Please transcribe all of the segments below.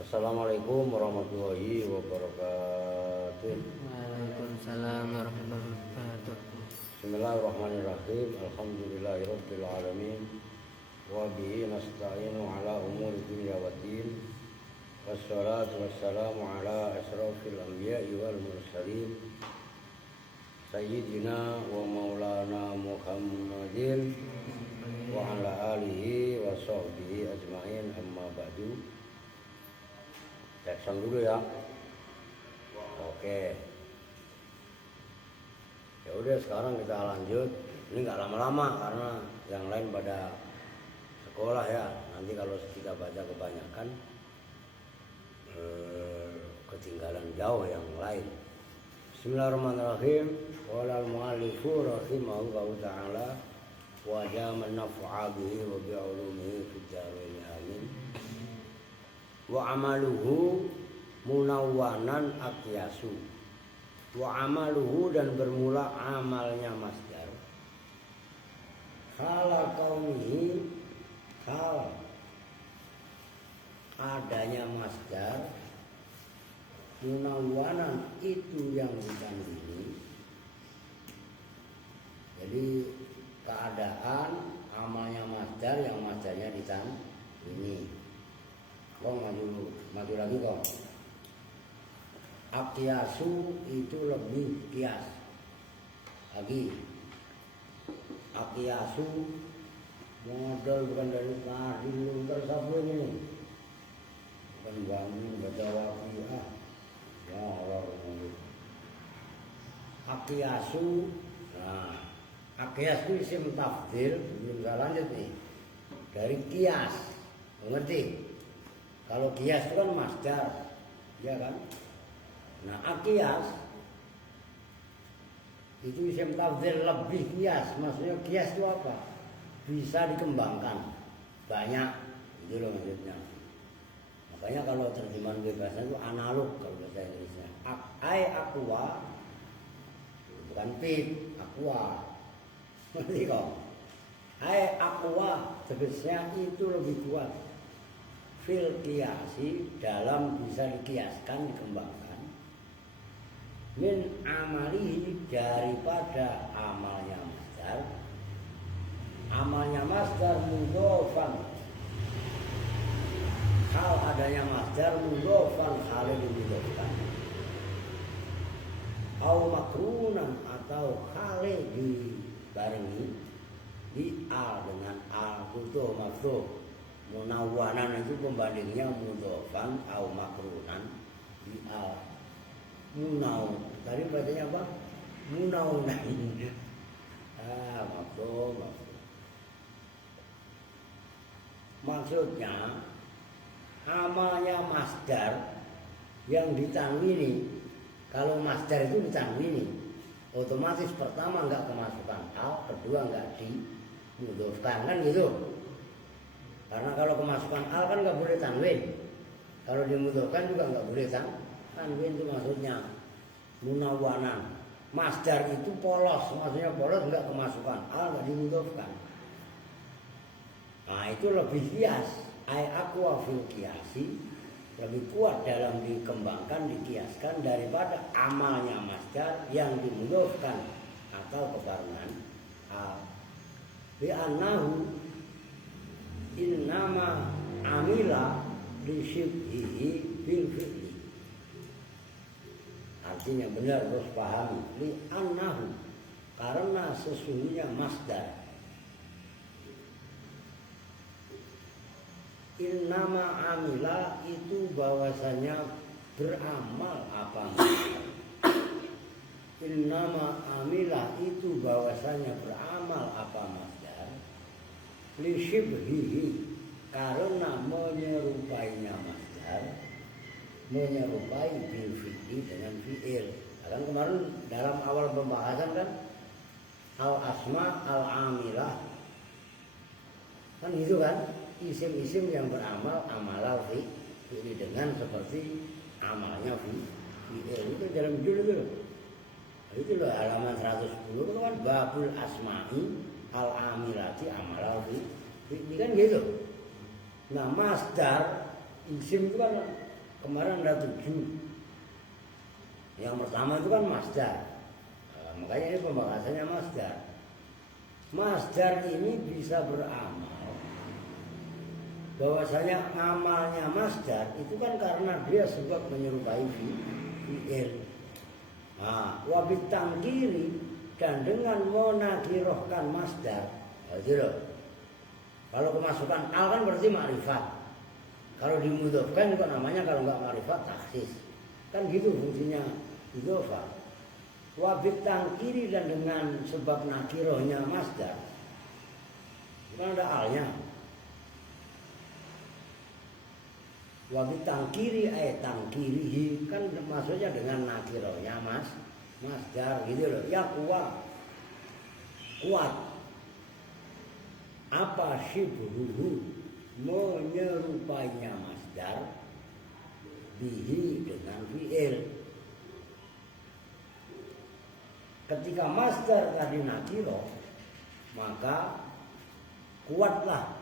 Assalamualaikum warahmatullahi wabarakatuh. Waalaikumsalam warahmatullahi wabarakatuh. Bismillahirrahmanirrahim. Alhamdulillahirabbil alamin. Wa bihi nasta'inu ala umuri dunya waddin. Wassalatu wassalamu ala asrofil anbiya'i wal mursalin. Sayyidina wa maulana Muhammadin wa ala alihi wa sahbihi ajma'in, amma ba'du. Cek sound dulu ya. Oke. Ya udah, sekarang kita lanjut. Ini nggak lama-lama karena yang lain pada sekolah ya. Nanti kalau kita baca kebanyakan ketinggalan jauh yang lain. Bismillahirrahmanirrahim. Qala al-mu'allifu rahimahullahu ta'ala wa jaman naf'a bihi wa bi 'ulumihi fid dharain amin. Wa amaluhu munawwanan aqyasu. Wa amaluhu, dan bermula amalnya masdar. Hala kaunihi, hal adanya masdar. Munawwanan, itu yang ditandingi. Jadi keadaan amalnya masdar, yang masdarnya ditandingi. Kok maju lagi kok. Aqyasu itu lebih kias lagi. Aqyasu modal bukan dari tadi lu tersapu ini. Bukan bangun baca waqiah. Ya Allah. Aqyasu. Nah, aqyas itu isim tafdhil, belum saya lanjut nih. Dari kias. Mengerti? Kalau kias itu kan masdar, ya kan? Nah, akias itu isim tafdhil lebih kias. Maksudnya kias itu apa? Bisa dikembangkan banyak, itu loh maksudnya. Makanya kalau terjemahan bebasan itu analog kalau bahasa Inggrisnya. Aqua, bukan pit, aqua. Ngerti kok? Aqua, tegasnya itu lebih kuat. Fil kiasi, dalam bisa dikiaskan, dikembangkan. Min amalihi, daripada amalnya masdar. Amalnya masdar mudhofan, hal adanya masdar mudhofan, hal dimudhofkan. Au makrunan, atau hal dibarengi di al dengan al butuh makruh. Munawwanan itu pembandingnya mudhofan au makrunan di al. Munau, tadi bacanya apa? Munaunan. Maksud. Maksudnya amalnya masdar yang ditanwini. Kalau masdar itu ditanwini, otomatis pertama enggak kemasukan al, kedua enggak dimudhofkan, kan gitu. Karena kalau kemasukan al kan nggak boleh tanwin, kalau dimudhofkan juga nggak boleh tanwin. Itu maksudnya munawwanan. Masdar itu polos, maksudnya polos, nggak kemasukan al, nggak dimudhofkan. Nah, itu lebih kias. Aqwa fil kiasi, lebih kuat dalam dikembangkan, dikiaskan daripada amalnya masdar yang dimudhofkan atau kebarengan al. Bi annahu innama amila lisyibhihi bil fi'li. Artinya benar, harus pahami. Li annahu, karena sesungguhnya masdar. Innama amila itu bahwasanya beramal apa masdar. Innama amila itu bahwasanya beramal apa masdar. Lisyibhihi, karena menyerupainya masdar, menyerupai bil fi'li, dengan fi'il. Kan kemarin dalam awal pembahasan kan al asma al amilah, kan gitu kan, isim-isim yang beramal amalah fi'li, dengan seperti amalnya fi'il. Itu dalam judul itu loh, halaman 110 itu kan babul asma'i al-amilati amalah fi, ini kan gitu. Nah, masdar isim itu kan kemarin ada 7. Yang pertama itu kan masdar. Nah, makanya ini pembahasannya masdar. Masdar ini bisa beramal. Bahwasanya amalnya masdar itu kan karena dia sebab menyerupai fi'il. Nah, wabit tangkiri dan dengan menakirohkan masdar. Gitu loh. Kalau kemasukan al kan berarti ma'rifat. Kalau dimudhofkan kok namanya kalau nggak ma'rifat taksis. Kan gitu fungsinya idhofah. Wabit tangkiri dan dengan sebab nakirohnya masdar. Kan ada alnya. Wabit tangkiri tangkirihi kan maksudnya dengan nakirohnya masdar gitu loh. Ya kuat. Apa syibhuhu menyerupainya masdar bihi dengan fi'il. Ketika masdar tadi nakiro, maka kuatlah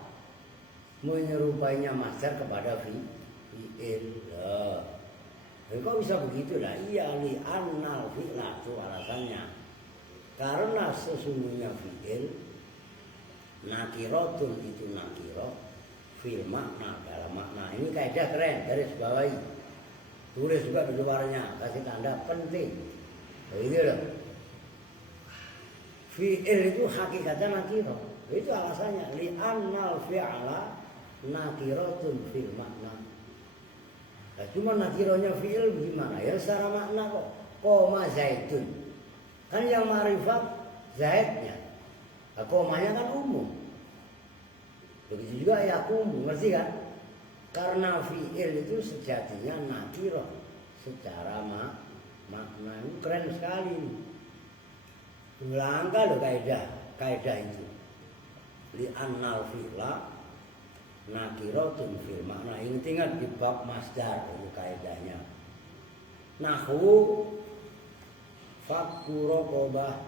menyerupainya masdar kepada fi'il. Kok bisa begitu lah? Iya li annal fi'la itu alasannya. Karena sesungguhnya fi'il nakirotun itu nakiro fil makna dalam makna. Ini kaidah keren, garis bawahi. Tulis juga di luarnya, kasih tanda penting. Begitu loh. Fi'il itu hakikatnya nakiro. Itu alasannya li annal fi'la nakirotun fil makna. Nah, cuma nakironya fi'il gimana? Ya secara makna kok. Koma zaitun. Kan yang ma'rifat zaitnya. Nah, komanya kan umum. Begitu juga yakum, ngerti kan? Karena fi'il itu sejatinya nakiroh secara makna. Ini keren sekali. Langkah loh kaidah itu. Li annal fi'la nakirotun fil makna. Ingat di bab masdar itu kaidahnya. Nahwu fakku raqabah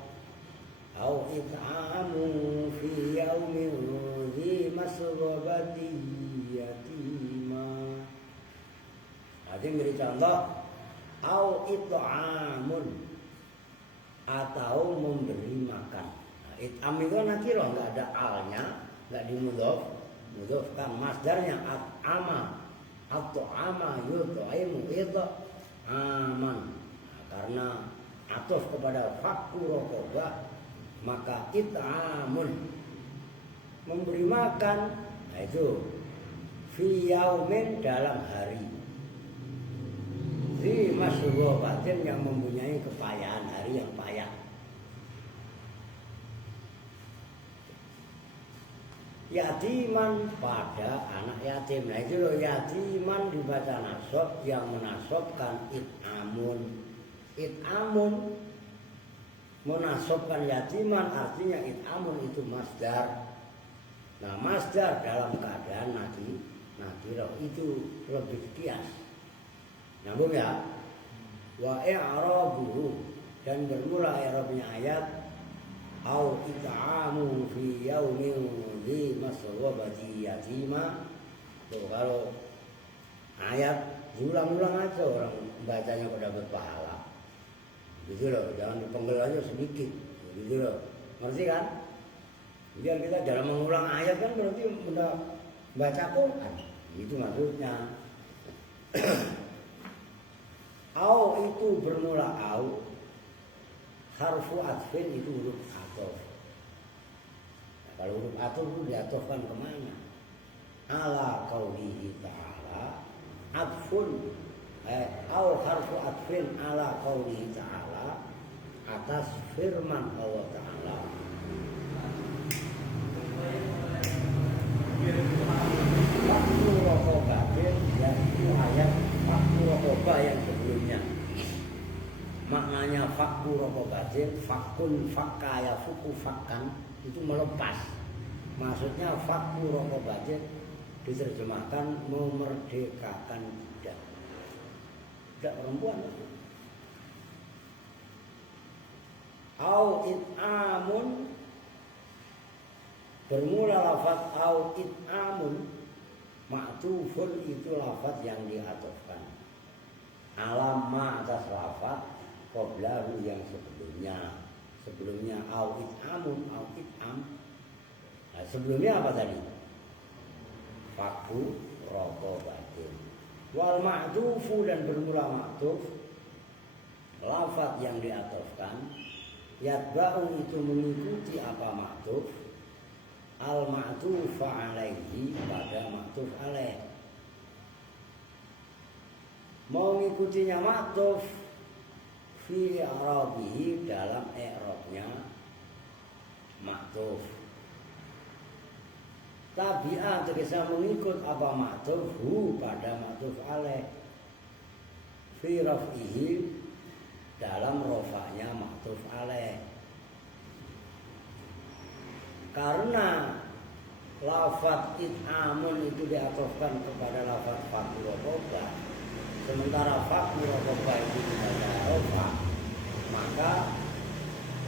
au it'amu fi yaumin dhi masrabati yatima. Ada beri contoh au it'amun atau memberi makan. Nah, it'am itu nakirah, enggak ada alnya, enggak dimudhofkan masdarnya at'ama at'ama yut'imu aman. Nah, karena atuf kepada fakku raqabah maka it'amun memberi makan. Nah itu fi yaumin dalam hari. Di masrubatin yang mempunyai kepayahan, hari yang payah. Yatiman pada anak yatim. Nah itu loh, yatiman dibaca nasab, yang menasabkan it'amun. It'amun menasabkan yatiman artinya it'amun itu masdar. Nah masdar dalam keadaan nakirah itu lebih kias. Nyambung ya? Wa i'rabuhu dan bermula i'rabnya ayat au it'amu fi yaumin dhi masrabati yatima. Tuh, kalau ayat diulang-ulang aja orang bacanya pada dapat pahala. Gitu loh, jangan dipenggal aja sedikit. Gitu loh. Ngerti kan? Biar kita dalam mengulang ayat kan berarti udah baca Quran. Itu maksudnya. Au itu bermula au. Harfu atfin itu huruf atof. Nah, kalau huruf atof itu diatofkan kemana? Ala qaulihi ta'ala atfun. Au harfu atfin ala qaulihi ta'ala, atas firman Allah Ta'ala. Fakku rokobatin, yaitu ayat fakku rokobah yang sebelumnya. Maknanya fakku rokobatin, fakun fakaya fuku fakan, itu melepas. Maksudnya fakku rokobatin diterjemahkan memerdekakan budak. Budak perempuan. Au it'amun bermula lafaz au it'amun Ma'tufun itu lafaz yang diatofkan. Alama atas lafaz qablahu yang sebelumnya. Sebelumnya au it'amun au it'am. Nah, sebelumnya apa tadi? Faku raqabatin. Wal ma'tufu dan bermula ma'tuf lafaz yang diatofkan. Yatba'u itu mengikuti apa ma'tuf. Al ma'tufa alaihi pada ma'tuf alaih. Mau ngikutinya ma'tuf fi i'rabihi dalam i'rabnya ma'tuf. Tabi'ah terkesa mengikut apa ma'tuf hu pada ma'tuf alaih. Fi raf'ihi dalam rofaknya ma'tuf alaih. Karena lafaz it'amun itu diatofkan kepada lafaz fakir roba, sementara fakir roba itu dibaca rofa, maka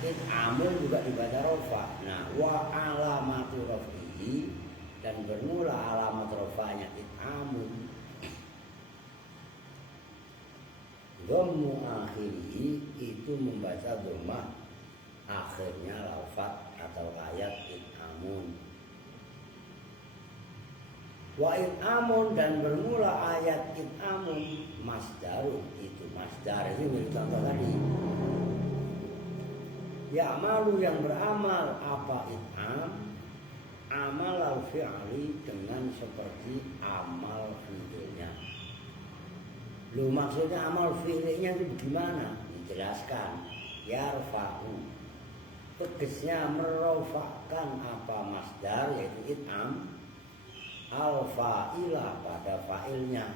it'amun juga dibaca rofa. Nah, wa alamatu rofihi dan bermula alamat rofanya it'amun dhammu akhiri itu membaca dhammah akhirnya lafaz atau ayat it'amun. Wa it'amun dan bermula ayat it'amun masdarun itu masdar itu milik contoh tadi. Ya'malu yang beramal apa it'am amal al-fi'li dengan seperti amal fi'ilnya. Lu maksudnya amal fi'linya itu bagaimana? Dijelaskan. Yarfa'u tegesnya merofakkan apa masdar yaitu it'am al-fa'ilah pada fa'ilnya.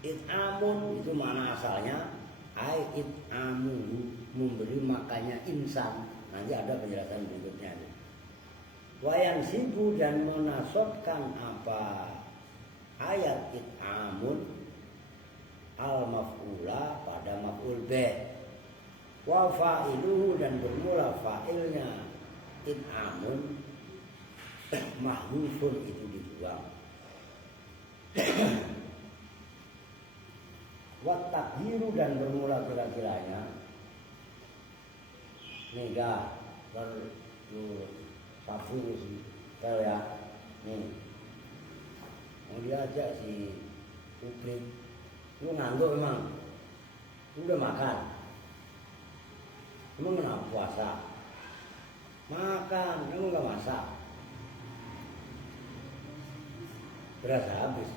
It'amun itu mana asalnya ai it'amu memberi makannya insan. Nanti ada penjelasan berikutnya. Wayan sibu dan menasabkan apa ayat it'amun al-maf'ula pada maf'ul bih. Wa fa'iluhu dan bermula fa'ilnya it'amun mahdhufun itu dibuang. Wa takdiru dan bermula kira-kiranya nega sapu kalau ya nih mau diajak si publik lu ngantuk emang udah makan. Emang kenapa puasa? Makan, emang gak masak? Beras habis.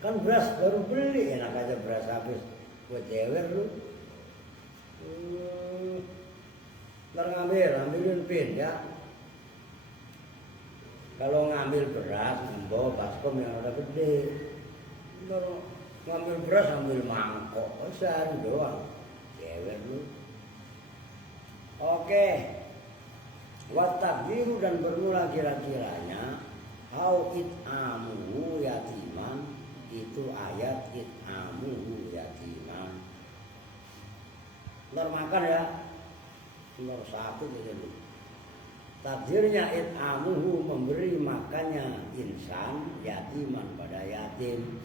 Kan beras baru beli, enak aja beras habis. Buat jewer lu. Ntar ambilin pin ya. Kalau ngambil beras, membawa baskom yang udah gede. Kalau ngambil beras, ambil mangkok, sehari doang. Jewer lu. Oke. Wa takdiru dan bermula kira-kiranya au it'amuhu yatiman itu ayat it'amuhu yatiman. Ntar makan ya. Nomor 1 gitu. Takdirnya it'amuhu memberi makannya insan yatiman pada yatim.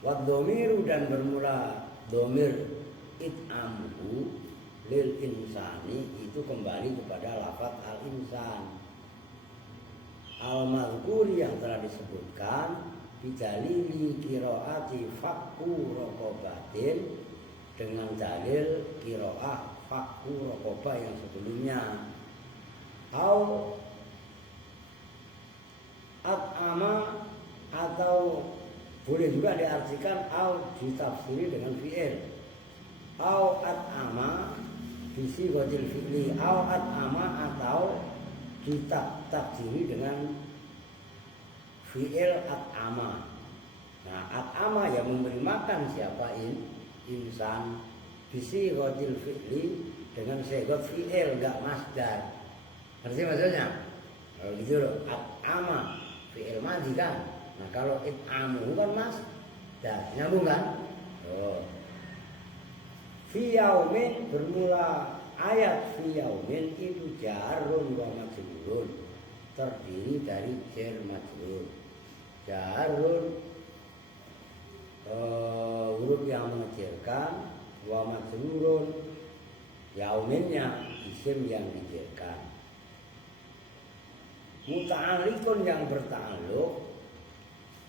Wa dhamiru dan bermula dhamir it'amuhu lil insani itu kembali kepada lafaz al-insan al-mazkur yang telah disebutkan bidalili qiraati fakku raqabatin dengan dalil qiraah fakku raqabah yang sebelumnya au at'ama atau boleh juga diartikan au ditafsiri dengan fi'il au at'ama bisi wajil fi'li au at'ama atau ditakdiri dengan fi'il at'ama. Nah at'ama yang memberi makan siapa insan bisi wajil fi'li dengan segot fi'il enggak masdar. Ngerti maksudnya? Kalau gitu loh at'ama fi'il madhi kan. Nah kalau it'amu kan masdar nyambung kan? Oh. Fi yaumin bermula ayat fi yaumin itu jarun wa majrurun terdiri dari jar majrur. Jarun huruf yang mengejarkan, wa majrurun yauminnya isim yang dijarkan. Muta'alliqun yang berta'alluq,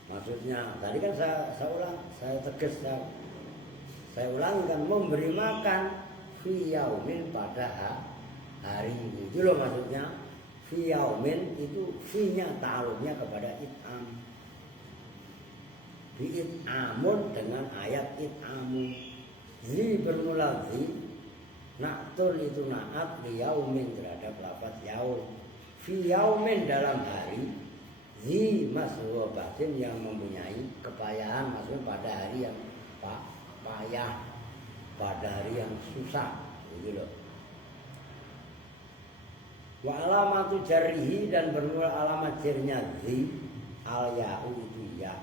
maksudnya tadi kan saya ulang, saya tegas, saya ulangkan, memberi makan fi yaumin pada hari itu loh maksudnya. Fi yaumin itu fi-nya ta'alluqnya kepada it'am. Bi it'amun dengan ayat it'amu. Zi bermula zi, na'tul itu na'at li yaumin terhadap lafaz yaum. Fi yaumin dalam hari, zi maswa batin yang mempunyai kepayahan, maksudnya pada hari yang payah, pada hari yang susah, gitu loh. Wa alamatu jarrihi dan bermula alamat jarnya zi al ya'u itu ya.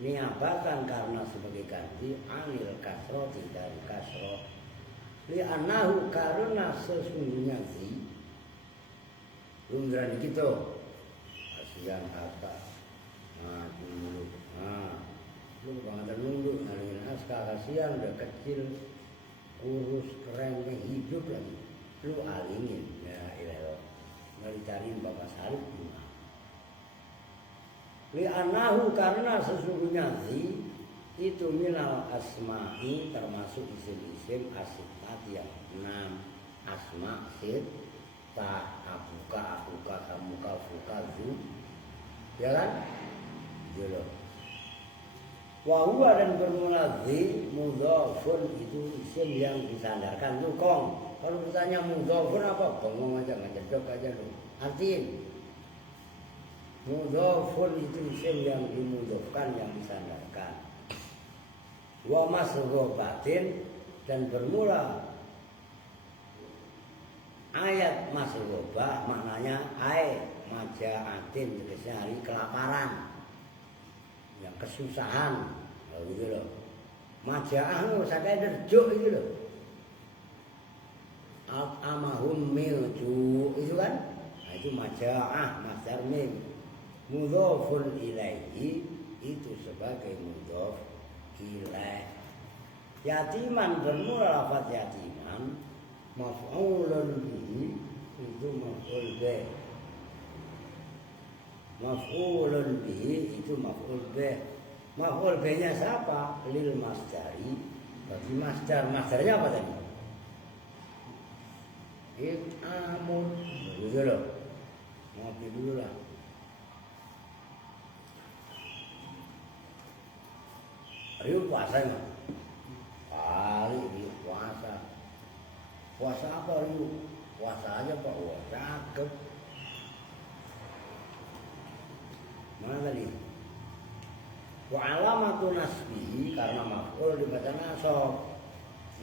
Niabatan karena sebagai ganti anil kasroti dari kasrot. Li anahu karena sesungguhnya zi lumrah gitu. Kasihan kata. Nah, dulu. Nah, lu banget nunduk ngalihin aska, kasihan udah kecil, kurus, keren, hidup lagi. Lu alingin, ya ilah. Nggak dicariin bapak salib gimana? Li'anahu karena sesungguhnya zi itu minal asma'i termasuk isim-isim asifat yang 6 asma sit ta abuka kamuka fuka zu, ya kan? Gitu. Wahuwa dan bermula zi mudhafun itu isim yang disandarkan tuh kong. Kalau bertanya mudhafun apa? Bengong aja, ngejedok aja lu. Artiin mudhafun itu isim yang dimudhafkan, yang disandarkan. Wa masghobatin dan bermula ayat masghobah maknanya ai majaatin, tegasnya hari kelaparan, yang kesusahan, gitu loh. Majaah lu sakai derjuk gitu loh. Amahum milju itu kan, nah, itu majaah masdar mim. Mudhafun ilaihi itu sebagai mudhaf ilaih. Yatiman bermula lafaz yatiman, maf'ulun bihi itu maf'ul bih. Maf'ulun bihi itu maf'ul bih. Maf'ul bihnya siapa? Lil masdari, bagi masdar. Masdarnya apa tadi? It'amun, gitu loh. Ngopi dulu lah. Riu puasa emang? Kali riu puasa. Puasa apa riu? Puasa aja Pak. Wah, cakep. Mana tadi? Wa alamatu nasbihi karena maf'ul dibaca nasab.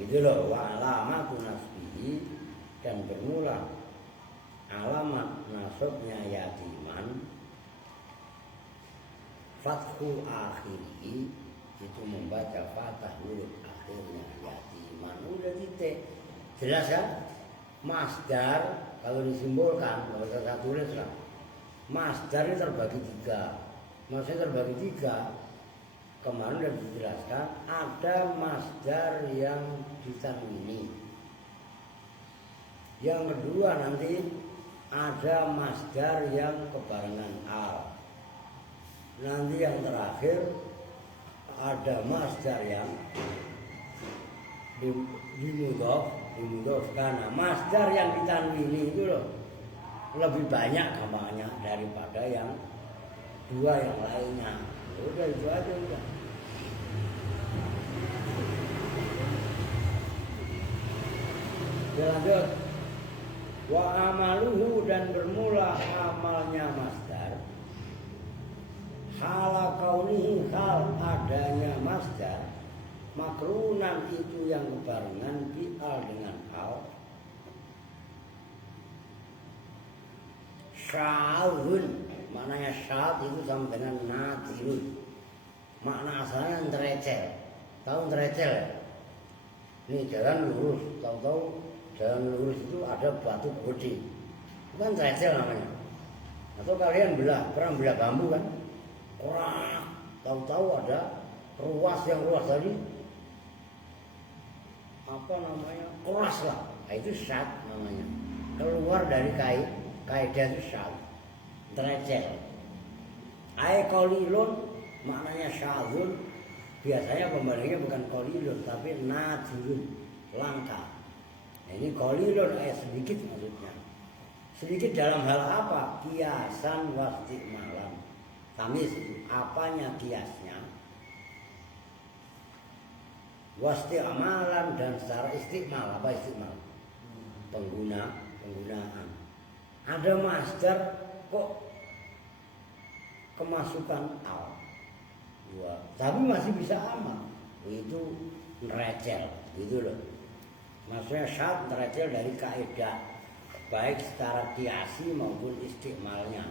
Gitu loh. Wa alamatu nasbihi dan bermula alamat nasabnya yatiman fathu akhiri itu membaca fathah huruf akhirnya yatiman. Udah titik, jelas kan? Masdar kalau disimbolkan, kalau saya tulis lah, masdar ini terbagi 3. Maksudnya terbagi 3. Kemarin sudah dijelaskan ada masdar yang ditanwini. Yang kedua nanti ada masdar yang kebarengan al. Nanti yang terakhir ada masdar yang dimudhaf karena masdar yang ditanwini itu loh lebih banyak gampangnya daripada yang 2 yang lainnya. Udah itu aja udah. Lanjut. Wa amaluhu dan bermula amalnya masdar. Hala kaunihi hal adanya masdar. Makrunan itu yang kebarengan bi'al dengan al. Sya'un maknanya sya'at itu sama dengan nadirun. Makna asalnya terecel. Tahu terecel ya? Ini jalan lurus. Tahu-tahu jalan lurus itu ada batu gede. Bukan terecel namanya. Atau kalian pernah belah bambu kan? Orang tahu-tahu ada ruas tadi apa namanya? Keras lah. Nah, itu syad namanya. Keluar dari kaidah itu syad. Trecel. Ai qalilun maknanya syadzun. Biasanya pembalingnya bukan qalilun tapi nadirun, langka. Nah, ini qalilun sedikit maksudnya. Sedikit dalam hal apa? Kiasan wastimalan. Tamis itu apanya kiasnya? Wastimalan dan secara istimal. Apa istimal? Penggunaan. Ada masdar kok kemasukan al. Tapi masih bisa amal. Itu nerecel, gitu loh. Maksudnya syad nerecel dari kaidah baik secara kiasi maupun istimalnya.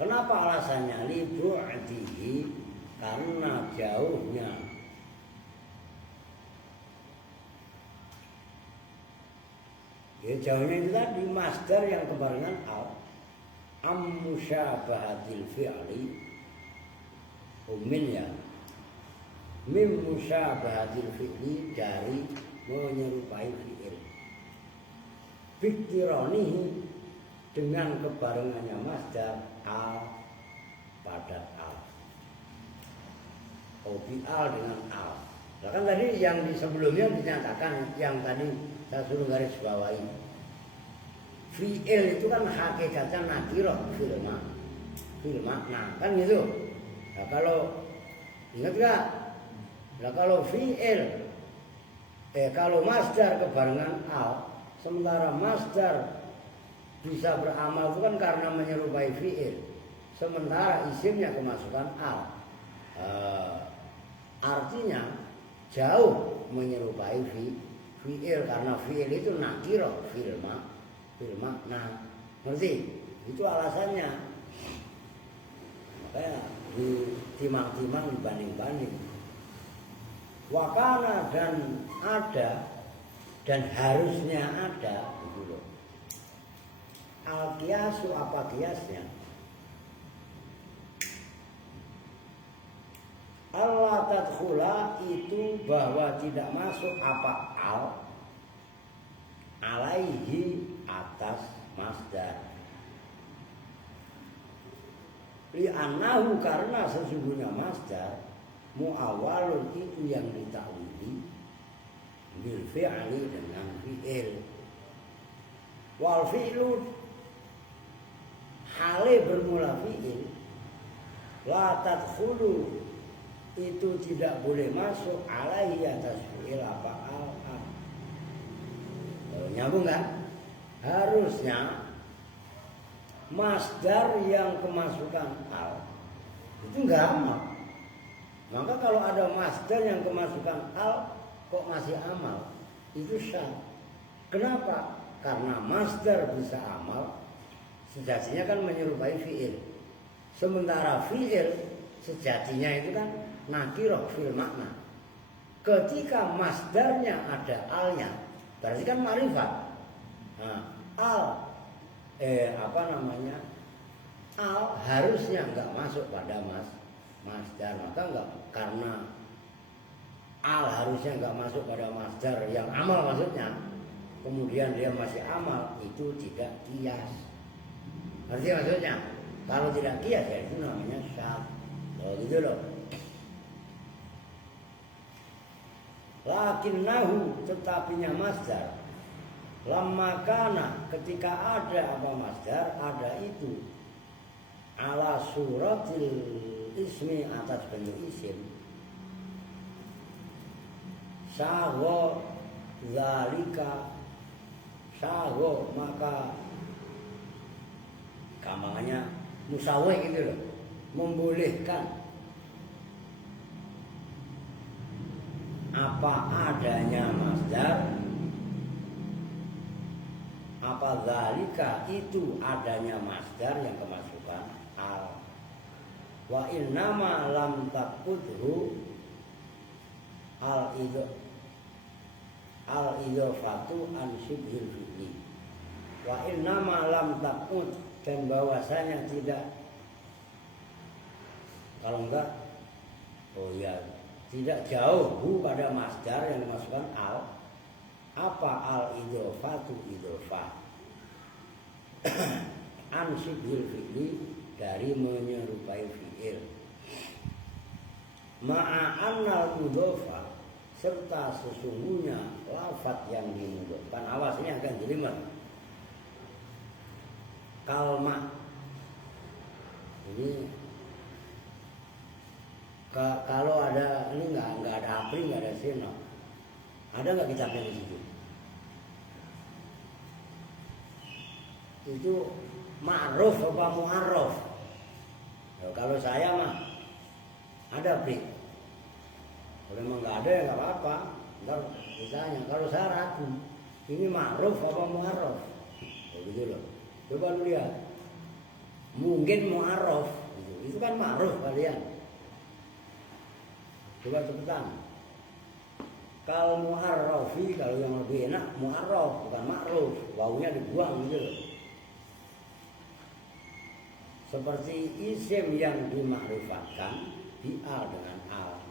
Kenapa alasannya? Libu'dihi, karena jauhnya. Ya, jauhnya itu tadi masdar yang kebarengan al musyabahatil fi'li umil ya. Min musyabahatil fi'li dari menyerupai fi'il. Biktironihi dengan kebarengannya masdar al pada al. Obi al dengan al. Nah, kan tadi yang di sebelumnya dinyatakan yang tadi saya suruh garis bawahi. Fi'il itu kan hakikatnya nakirah fil makna kan gitu. Nah, kalau ingat gak? Nah, kalau fi'il kalau masdar kebarengan al, sementara masdar bisa beramal itu kan karena menyerupai fi'il. Sementara isimnya kemasukan al. Artinya jauh menyerupai fi'il karena fi'il itu nakirah fil makna. Ngerti? Itu alasannya. Makanya ditimang-timang dibanding-banding. Wakana dan ada dan harusnya ada gitu loh. Al-qiyasu apa kiasnya? Allah tadkhula itu bahwa tidak masuk apa al alaihi atas masdar. Li'annahu karena sesungguhnya masdar mu'awalun itu yang ditakwili bil fi'li dengan fi'il. Wal fi'lu hale bermula fi'il la tadkhulu itu tidak boleh masuk alaihi atas fi'il apa al. Nyambung kan? Harusnya masdar yang kemasukan al itu enggak amal. Maka kalau ada masdar yang kemasukan al kok masih amal, itu syad. Kenapa? Karena masdar bisa amal sejatinya kan menyerupai fi'il. Sementara fi'il sejatinya itu kan nakirah fil makna. Ketika masdarnya ada alnya, berarti kan ma'rifat. Nah, al al harusnya enggak masuk pada masdar. Maka enggak, karena al harusnya enggak masuk pada masdar yang amal maksudnya, kemudian dia masih amal, itu tidak qiyas. Ngerti maksudnya? Kalau tidak qiyas ya itu namanya syad. Gitu loh. Lakinnahu tetapinya masdar lamma kana ketika ada apa masdar ada itu ala suratil ismi atas bentuk isim sago zalika sago maka gampangannya musawwih gitu loh, membolehkan apa adanya masdar apa zalika itu adanya masdar yang kemasukan al wa innama lam taqudhu al idhofatu an syibhil fi'li wa innama lam taqud dan bahwasanya tidak, kalau enggak, oh ya, tidak jauh pada masdar yang dimasukkan al. Apa al idhofatu idhofah ansibul fi'li, dari menyerupai fi'il, ma'annal mudhofah, serta sesungguhnya lafadz yang dimudhofkan, awas ini akan jelimet, kalma ini kalau ada ini nggak ada apri, nggak ada sino, ada nggak kitabnya di situ? Itu ma'ruf apa mu'arraf? Kalau saya mah ada pri. Kalau memang nggak ada ya nggak apa-apa. Ntar ditanya. Kalau saya ragu, ini ma'ruf apa mu'arraf? Begitu loh. Coba lu lihat. Mungkin mu'arraf. Itu kan ma'ruf kalian. Coba cepetan. Kalau mu'arrafi, kalau yang lebih enak mu'arraf, bukan ma'ruf. Wawunya dibuang gitu loh. Seperti isim yang dimakrifatkan di al dengan al.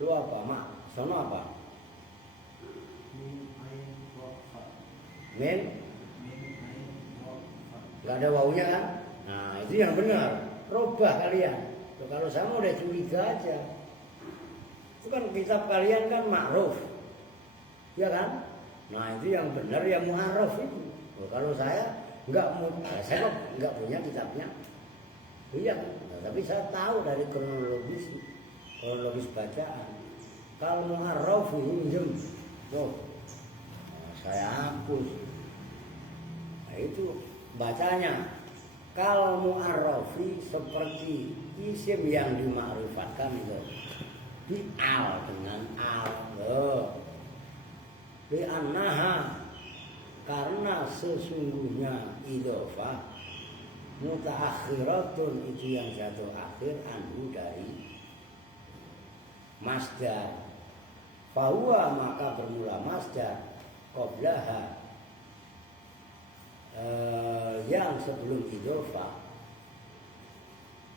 Itu apa mak? Sono apa? Min? Gak ada wawunya kan? Nah itu yang benar. Robah kalian. Tuh, kalau saya udah curiga aja. Itu kan kitab kalian kan ma'ruf, ya kan? Nah itu yang benar yang mu'arraf itu. Tuh, kalau saya saya nggak punya kitabnya. Iya, nah, tapi saya tahu dari kronologis bacaan. Kalau mu'arraf minjem, nah, saya hapus. Nah itu bacanya. Kalau mu'arrafi seperti isim yang dimakrifatkan itu di al dengan al. Di annaha, karena sesungguhnya idhofah mutaakhiratun, itu yang jatuh akhir, anhu dari masdar. Fahuwa, maka bermula masdar, qoblaha, yang sebelum idhofah,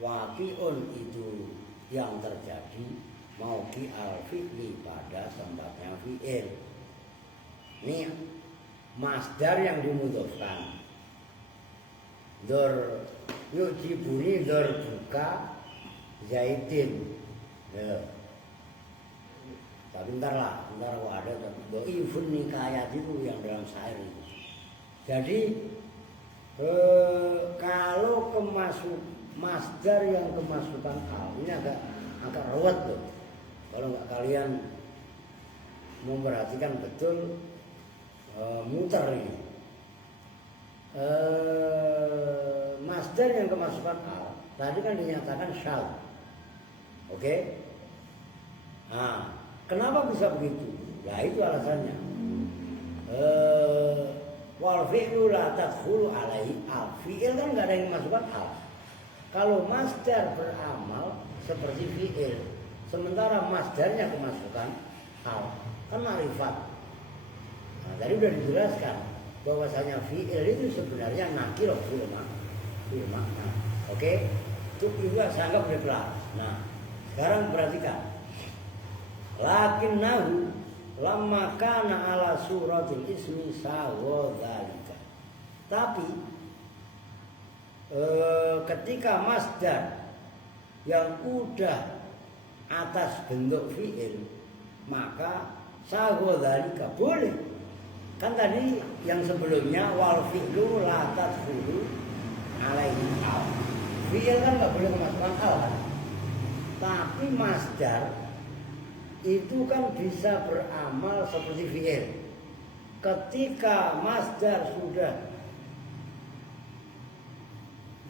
waqi'un, itu yang terjadi, mauqi al-fi'li, pada tempatnya fi'il. Ini masdar yang dimudhofkan. Dor yujibuni, dor buka Zaidin. Ya. Tapi ntar kok ada do'ifun nikayat itu yang dalam syair itu. Jadi kalau masdar yang kemasukan al ini agak rawat loh. Kalau nggak kalian memperhatikan betul, muter ini. Masdar yang kemasukan al tadi kan dinyatakan syal. Oke? Nah, kenapa bisa begitu? Ya itu alasannya. Wal fi'lu la tadkhulu alaihi al. Fi'il kan enggak ada yang masukkan al. Kalau masdar beramal seperti fi'il, sementara masdarnya kemasukan al, kan ma'rifat. Nah, tadi sudah dijelaskan bahwasanya fi'il itu sebenarnya nakirah fil makna. Oke? Itu juga saya anggap udah kelar. Nah, sekarang perhatikan. Lakinnahu lamma kana ala suratil ismi sawa dzalika. Tapi ketika masdar yang udah atas bentuk fi'il, maka sawa dzalika boleh. Kan tadi yang sebelumnya wal fi'lu la tadkhulu alaihi al. Fi'il kan enggak boleh memasukkan al kan? Tapi masdar itu kan bisa beramal seperti fi'il. Ketika masdar sudah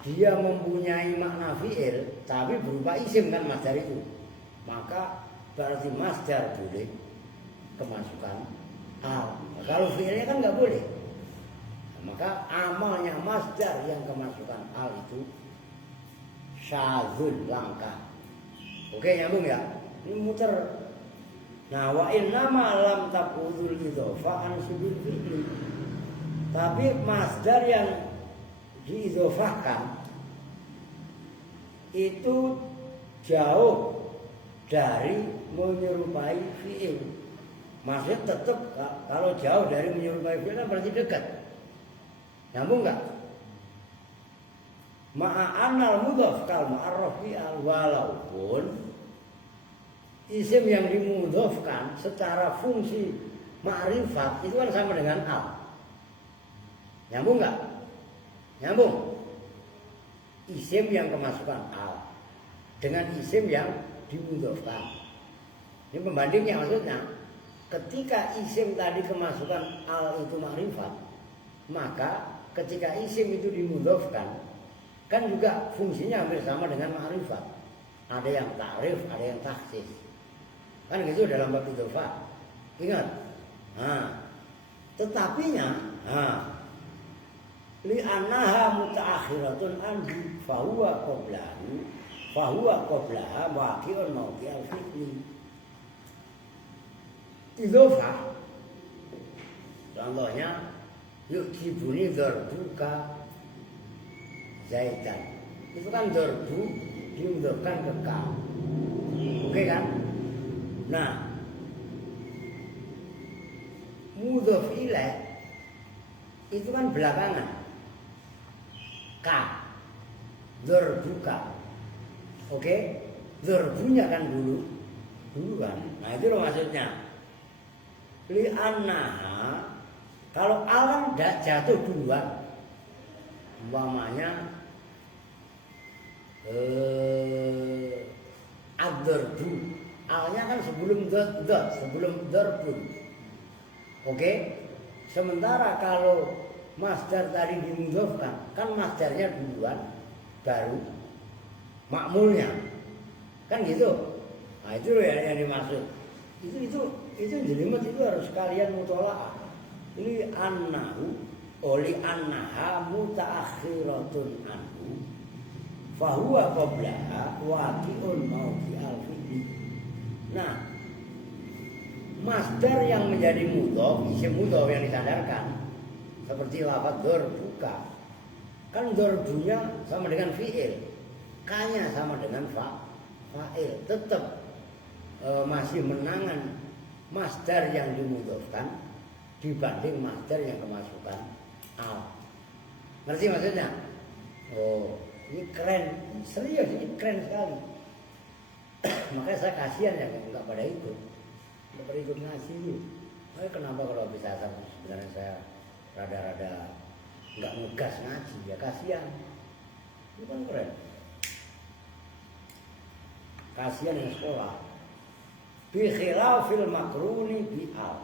dia mempunyai makna fi'il, tapi berupa isim kan masdar itu, maka berarti masdar boleh kemasukan al. Kalau fi'ilnya kan nggak boleh, maka amalnya masdar yang kemasukan al itu syadzul, langka. Oke, nyambung ya? Ini muter. Nah, wa innama lam taqudul idhofah an subil fi'li. Tapi masdar yang diidhofahkan itu jauh dari menyerupai fi'il. Maksudnya tetap kalau jauh dari menyerupai fi'il kan berarti dekat. Nyambung nggak? Ma'anal mudhaf kal ma'arraf bi'al, walaupun isim yang dimudhafkan secara fungsi ma'rifat itu kan sama dengan al. Nyambung nggak? Nyambung. Isim yang kemasukan al dengan isim yang dimudhafkan. Ini pembandingnya, maksudnya ketika isim tadi kemasukan al itu ma'rifat, maka ketika isim itu dimudhafkan kan juga fungsinya hampir sama dengan ma'rifat. Ada yang ta'rif, ada yang takhsis. Kan gitu dalam bab idhofah. Ingat. Tetapinya, li'annaha mutaakhiratun anhu fahuwa qablaha waqi'un mawqi'al fi'li. Idhofah contohnya yu'jibuni darbuka Zaidan. Itu kan darbu dimudhafkan ke ka. Oke kan? Nah, mudhaf ilaih itu kan belakangan. Ka. Darbuka. Oke? Darbunya kan dulu kan. Nah, itu loh maksudnya. Li'annaha, kalau al kan jatuh duluan. Umpamanya ad-darbu, alnya kan sebelum dot, sebelum darbun. Oke? Sementara kalau masdar tadi dimudhafkan, kan masdarnya duluan, baru makmulnya. Kan gitu. Nah, itu yang dimaksud. Itu jelimet itu harus kalian mutola'ah. Li annahu oli annaha mutaakhiratun anhu fahuwa qablaha waqi'un mawqi'al fi'li. Nah, masdar yang menjadi mudhaf, isim mudhaf yang disandarkan seperti lafaz darbuka, kan darbunya sama dengan fi'il, kanya sama dengan fa'il, tetap masih menangan masdar yang dimudhafkan dibanding masdar yang kemasukan al. Ngerti maksudnya? Oh, ini keren, serius, ini keren sekali. Makanya saya kasihan ya nggak pada ikut ngaji. Kenapa kalau bisa sebenarnya saya rada-rada nggak ngegas ngaji, ya kasihan. Itu kan keren. Kasihan yang sekolah. Bi khilafil makruni bi al.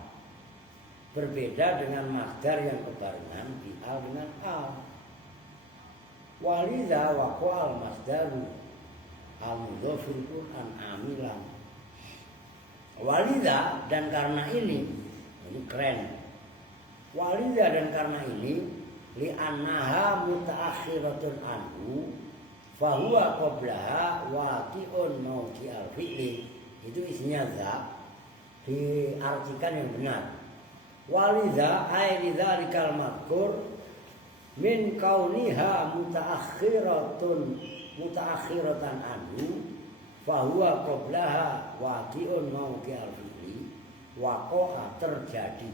Berbeda dengan masdar yang kebarengan bi al dengan al. Walidha waqa'al masdaru al-mudhafil Qur'an amilan. Walidha, dan karena ini keren. Walidha, dan karena ini li'annaha mutaakhiratun anhu fahuwa qablaha waqi'un mawqi'al fi'li. Itu isinya za, diartikan yang benar. Walidha ay lidzalikal madhkur min kauniha mutaakhiratan anhu fahuwa qablaha waqi'un mawqi'al fi'li. Waqa'a, terjadi.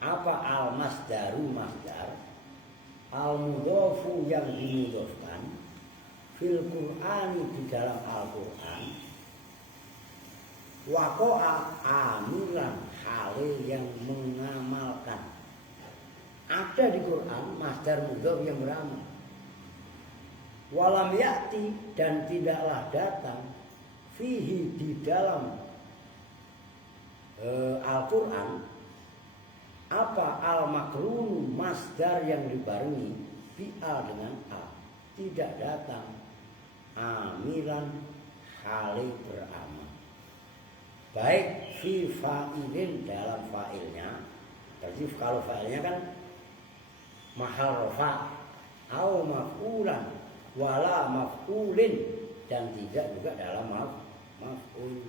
Apa al-masdaru, masdar, al-mudhafu yang dimudhafkan fil Qur'ani, di dalam Al-Qur'an, waqa'a amilan, hal yang mengamalkan. Ada di Quran masdar mudhaf yang beramal. Walam ya'ti, dan tidaklah datang fihi, di dalam Al-Quran, apa al-makrun, masdar yang dibarengi bi'al dengan al, tidak datang. Amilan, hale beramal. Baik fi fa'ilin, dalam fa'ilnya. Berarti kalau fa'ilnya kan mahal rafa, au maf'ulan, wala maf'ulin, dan tidak juga dalam maf'ul.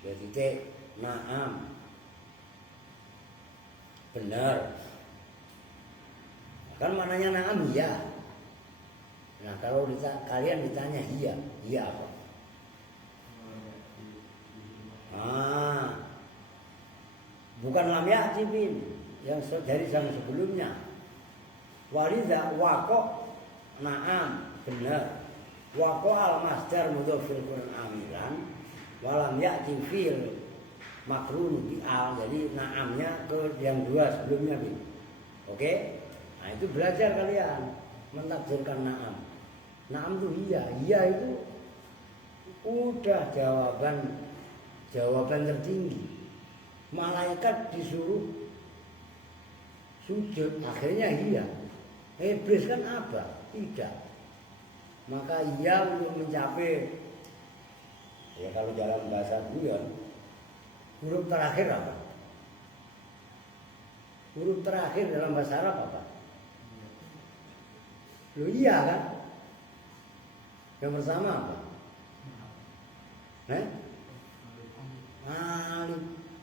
Jadi na'am, benar. Kan maknanya na'am iya. Nah kalau kalian ditanya iya, iya apa? Bukan lam ya'ti bin yang dari yang sebelumnya. Walidha waqo na'am benar. Waqo al masdar mudhofil Quran amilan walam ya'ti fil makrun bi al. Jadi na'amnya ke yang dua sebelumnya bin. Oke? Nah itu belajar kalian mentakdirkan na'am. Na'am itu iya, iya itu udah jawaban tertinggi. Malaikat disuruh sujud, akhirnya iya. Iblis kan apa? Tidak. Maka iya untuk mencapai, ya kalau dalam bahasa guyon, huruf terakhir apa? Huruf terakhir dalam bahasa Arab apa? Loh iya kan? Yang pertama apa?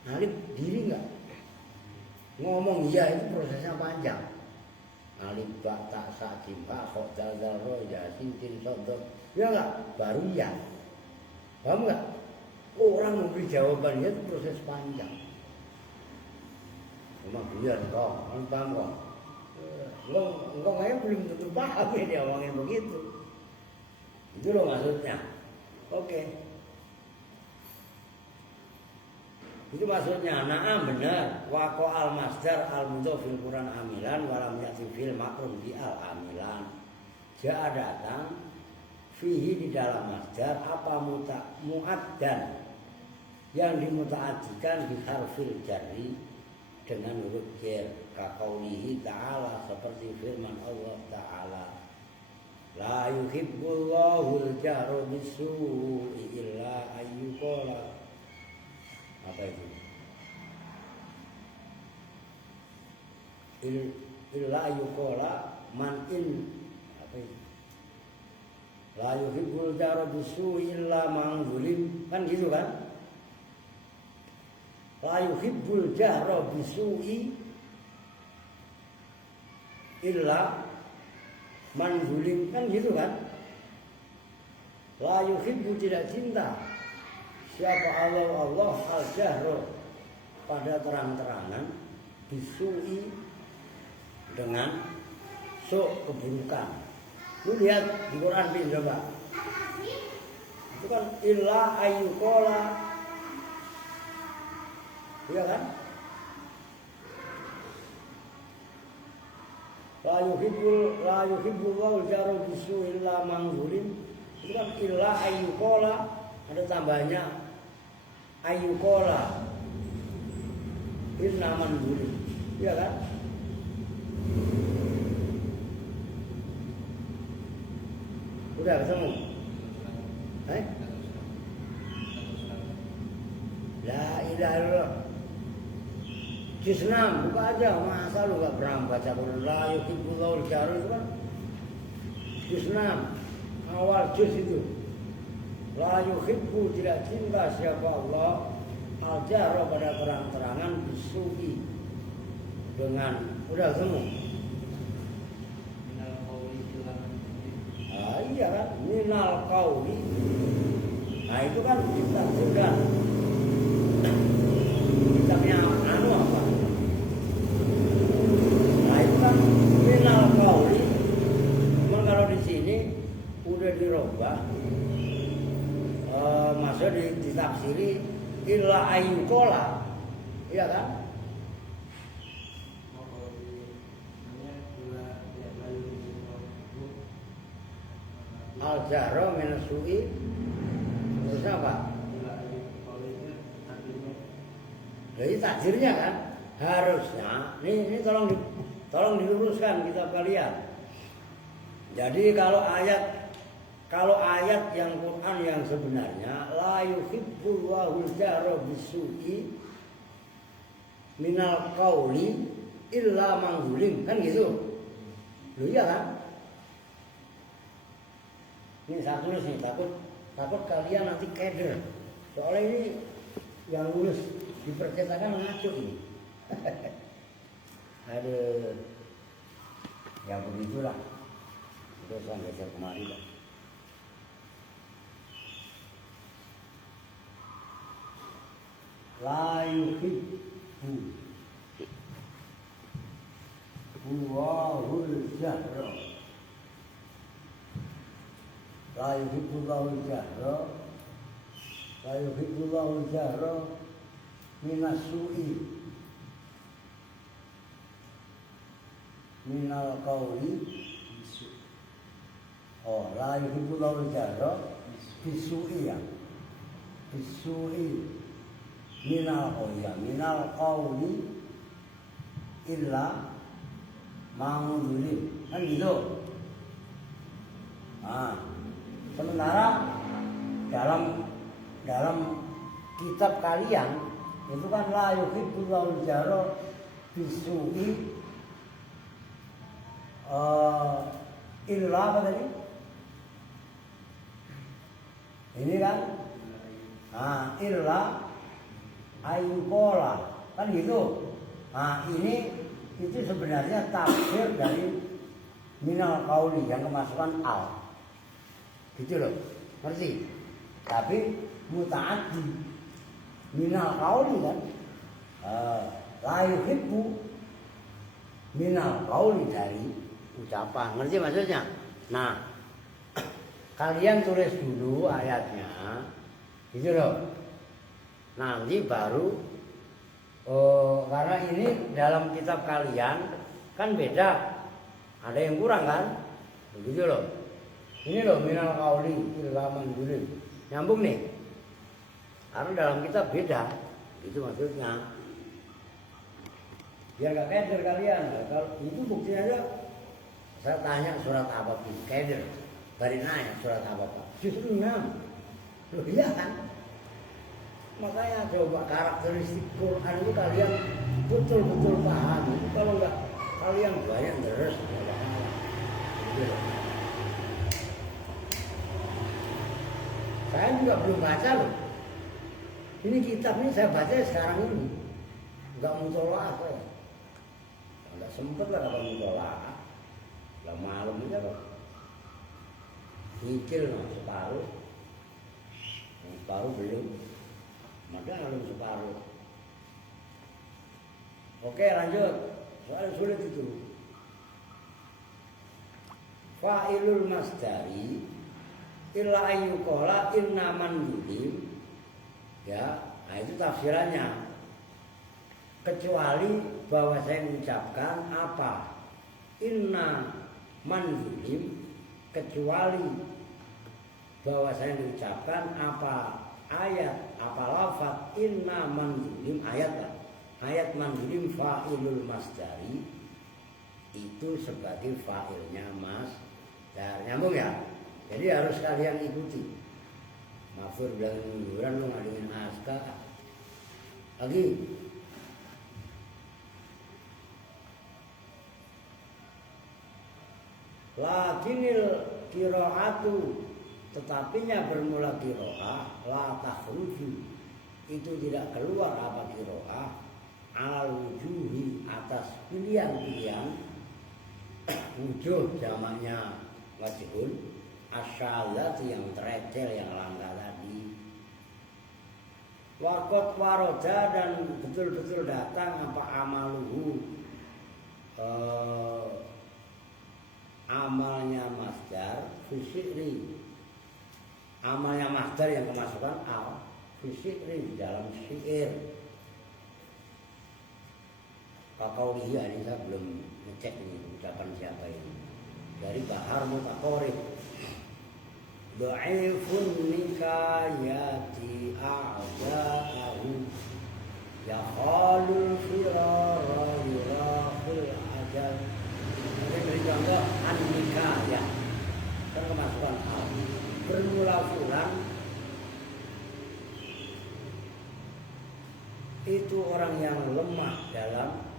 Alif diri enggak? Ngomong iya itu prosesnya panjang. Alif ba ta sa jim ba kha dal zal ro ya sin tin sad dal. Ya enggak? Baru iya. Paham enggak? Orang memberi jawabannya itu proses panjang. Cuma biar kau, paham kok? Engkau kayaknya belum tentu paham ya dia omongin begitu. Itu loh maksudnya. Oke. Itu maksudnya. Na'am benar. Waqo al masdar al mudhofil Quran amilan walam ya'ti fil makrum bi al amilan. Ja'a datang fihi di dalam masdar apa mu'addan yang dimuta'addikan bi harfil jarri dengan huruf jar ka qaulihi ta'ala seperti firman Allah Ta'ala. La yuhibbullahu al-jahra bis-su'i illa ayyuqala. Apa itu? Illa ayyuqala man in apa itu? La yuhibbul jahra bis-su'i illa man zulim. Kan gitu kan? La yuhibbul jahra bis-su'i illa man zulim, kan gitu kan? La yuhibbu tidak cinta siapa Allah al-jahro pada terang-terangan bisu'i dengan keburukan. Lu lihat di Quran bin coba. Itu kan illa ayyuqala. Iya kan? La yuhibbul wal jaru bisu illa mangzulim. Itu kan illa ayyuqala, ada tambahnya ayyuqala illa mangzulim. Iya kan? Udah ketemu? La ilaha illallah. Juz 6, buka aja, masa lu gak pernah baca Quran. La yuhibbullahu al-jahra itu kan Juz 6, awal juz itu. La yuhibbu tidak cinta siapa Allah al-jahra pada terang-terangan bisu'i dengan, udah ketemu? Iya kan, minal qauli. Nah itu kan ditafsirkan. Kitabnya anu apa? Nah itu kan minal qauli. Cuman kalau di sini udah dirubah, maksudnya ditafsiri illa ayyuqala. Iya kan? Al-jahra min su'i. Terus apa? Jadi takdirnya kan harusnya ini tolong diluruskan kita kalian. Jadi kalau ayat yang Quran yang sebenarnya la yuhibbullahu al-jahra bisu'i minal qauli illa man zulim, kan gitu. Loh iya kan? Ini saya tulis nih, takut kalian nanti keder. Soalnya ini yang lulus di percetakan ngaco ini. Aduh. Ya begitulah. Terus saya geser kemari lah. La yuhibbu Allahul jahra. La yuhibbu Allahul jahra. La yuhibbu Allahul jahra minas su'i minal qawli. Oh, la yuhibbu Allahul jahra bisu'i ya. Bisu'i minal qawli illa ma'udzulim, kan gitu. Nah, sementara dalam kitab kalian itu kan la yuhibbul jahra bisu'i illa apa tadi? Ini kan illa ayukola, kan gitu. Nah ini itu sebenarnya tafsir dari minal qauli yang kemasukan al, gitu loh, ngerti? Tapi mutaaddi minal qauli kan, la yuhibbu minal qauli dari ucapan, ngerti maksudnya? Nah, kalian tulis dulu ayatnya, gitu loh. Nanti baru karena ini dalam kitab kalian kan beda, ada yang kurang kan, begitu loh. Ini loh minal qauli illa ma'udzulim, nyambung nih. Karena dalam kitab beda, itu maksudnya. Biar gak keder kalian. Kalau itu buktinya aja. Saya tanya surat apa pun keder, bari nanya surat apa pak? Justru 6. Loh iya kan? Makanya coba karakteristik Quran itu kalian betul-betul paham. Itu kalau enggak kalian banyak terus. Saya juga belum baca loh. Ini kitab ini saya baca sekarang ini. Enggak mutolaah saya. Enggak sempet lah kalau mutolaah. Lah malam aja kok. Nyicil no, separuh. Separuh belum. Maka belum separuh. Oke lanjut. Soal sulit itu. Fa'ilul masdari illa ayyukola inna man yulim. Ya, nah itu tafsirannya. Kecuali bahwa saya mengucapkan apa? Inna man yulim. Kecuali bahwa saya mengucapkan apa? Ayat apa lafaz inna man yulim, ayat lah. Ayat man yulim fa'ilul masdari itu sebagai fa'ilnya masdar. Nyambung ya? Jadi harus kalian ikuti. Mafur bilang mingguan lu ngadengin naskah. Lagi. Lakinil qiraatu, tetapinya bermula qiraah la takhruju, itu tidak keluar apa qiraah al wujuhi, atas pilihan-pilihan wujuh jamaknya wajhun asyallat yang terecel yang langka tadi. Wakot waroja, dan betul-betul datang apa amaluhu, amalnya masdar fisikri, amalnya masdar yang kemasukan al fisikri di dalam syair. Pakaulihi, ini saya belum ngecek ini ucapan siapa ini, dari Bahar Mutaqarrib. Dhaifun nikayati a'da'ahu ya khalul firara yurafil ajal. Ini beri contoh an-nikayah, kan kemasukan al, bermula fulan itu orang yang lemah dalam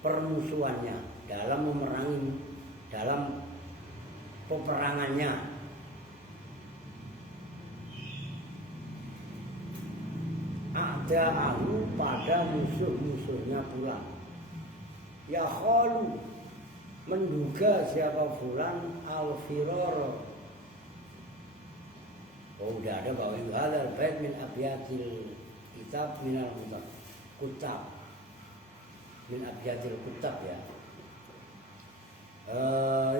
permusuhannya, dalam memerangi, dalam peperangannya. A'da'ahu, pada musuh-musuhnya pula. Ya khalu, menduga siapa fulan al-firara. Oh udah ada bahwa hadal bait min abyatil kitab minal kutab, min abyatil kutab ya.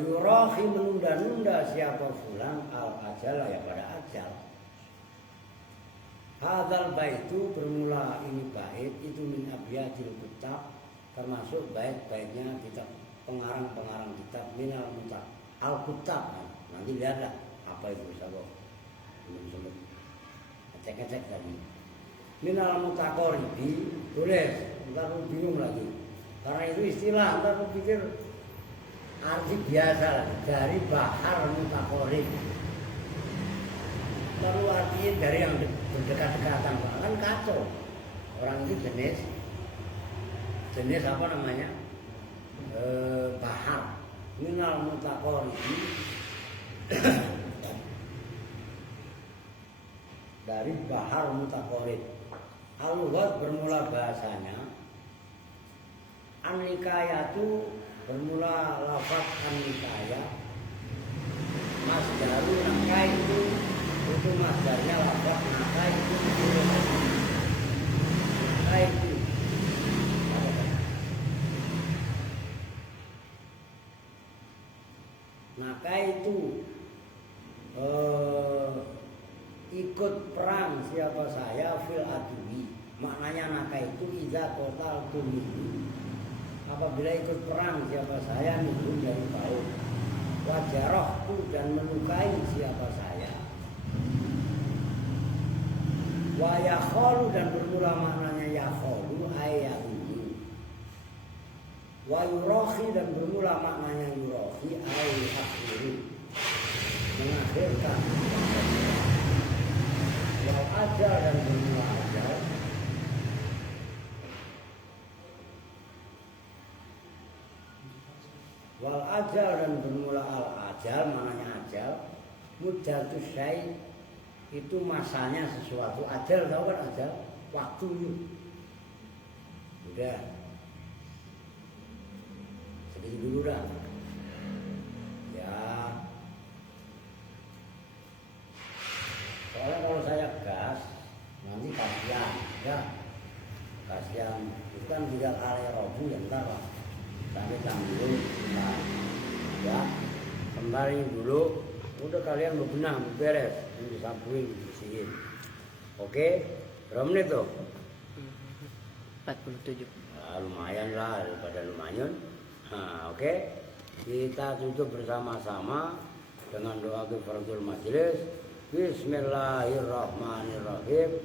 Yurahi menunda-nunda siapa fulan al-ajala ya pada ajal. Hadal bait itu bermula ini bait itu min abyatil kutab, termasuk bait-baitnya kitab pengarang-pengarang kitab minal mutak al-kutab. Nanti lihatlah apa itu sabok. Belum cek tadi. Minal mutaqaribi tulis, entar lu bingung lagi. Karena itu istilah, entar lu pikir arti biasa lah, dari bahar mutaqarib. Lalu artinya dari yang berdekat-dekatan, kan kacau. Orang itu jenis apa namanya? Bahar. Minal mutaqaribi dari bahar mutaqarib. Al-lughat bermula bahasanya. An-nikayatu bermula lafaz an-nikaya. Masdaru nakai itu masdarnya lafaz nakai itu. Nakai itu nakai itu ikut perang siapa saya fil adui. Maknanya naka itu iza kotal tumihi, apabila ikut perang siapa saya minum dari kaum. Wajarohku dan melukai siapa saya. Wa yakholu dan bermula maknanya yakholu ayyahu. Wa yurohi dan bermula maknanya yurohi ayyakhiru, mengakhirkan. Wal ajal dan bermula ajal. Wal ajal dan bermula al ajal, mananya ajal. Muddatus syai itu masanya sesuatu. Ajal tahu kan ajal? Waktu. Udah. Sedikit dulu dah. Ya. Soalnya kalau saya gas nanti kasihan, ya kasihan. Itu kan tidak kali robu ya ntar lah. Sampai dulu, nah, ya kembali dulu. Udah kalian bebenah, beres, disapuin, dibersihin. Oke, berapa menit tuh? 47. Nah, lumayan lah, daripada lumayan. Nah, oke, kita tutup bersama-sama dengan doa kifaratul majelis. Bismillahirrahmanirrahim.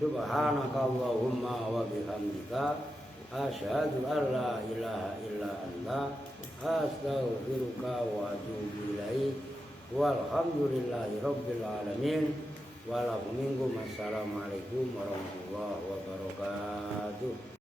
Subhanakallahumma wa bihamdika asyhadu an la ilaha illa anta astaghfiruka wa atubu ilaik. Walhamdulillahi rabbil alamin. Assalamualaikum warahmatullahi wabarakatuh.